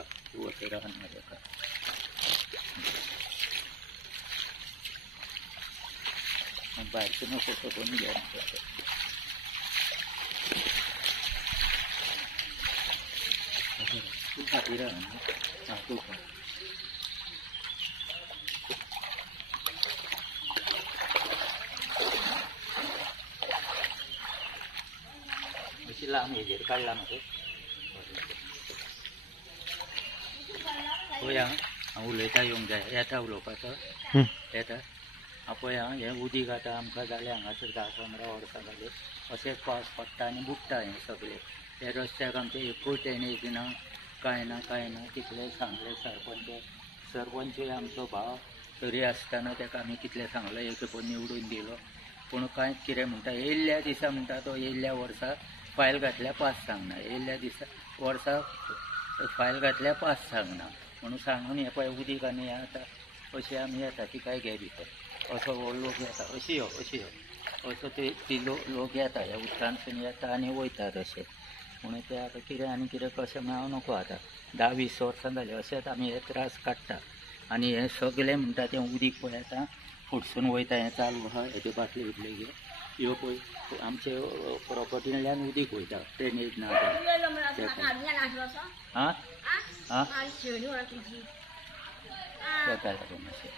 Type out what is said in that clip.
तू असे राहणार का बाहेरचं नको तर कोणी घ्या तू खाती राहा ना तू खा अशी लांब हेजेर काढला नको पळया हांव उलयता येवंक जाय येता उलोवपाचो येता पळया हें उदीक आतां आमकां जालें हांगासर 10-15 वर्सां जालीं अशेंच पावस पडटा आनी बुडटा हें सगळें हे रस्त्याक आमचे एकूय ड्रेनेज ना कांय ना कितलें सांगलें सरपंचूय आमचो भाव तरी आसतना ताका आमी कितलें सांगलें एक खेपो निवडून दिलो पूण कांयच कितें म्हणटा येयल्ल्या दिसा म्हणटा तो येयल्ल्या वर्सा फायल घातल्या पास सांगना येयल्ल्या दिसा वर्सा फायल घातल्या पास सांगना म्हणून सांगून हें पळय उदीक आनी हें आतां अशें आमी येता ती काय घे भितर असो हो लोक येता अशी यो असो ती लोक येता ह्या उदकांतसून येता आनी वयतात अशें म्हणून ते आतां कितें आनी कितें कशें मेळों नको आतां 10-20 वर्सां जालीं अशेंच आमी हे त्रास काडटा आनी हें सगळें म्हणटा तें उदीक पळय आतां फुडसून वयता हें चालू आहा हेजे बाटले बिटले घे ह्यो पळय आमचे प्रॉपर्टींतल्यान उदीक वयता ड्रेनेज ना आं ताका लागून अशें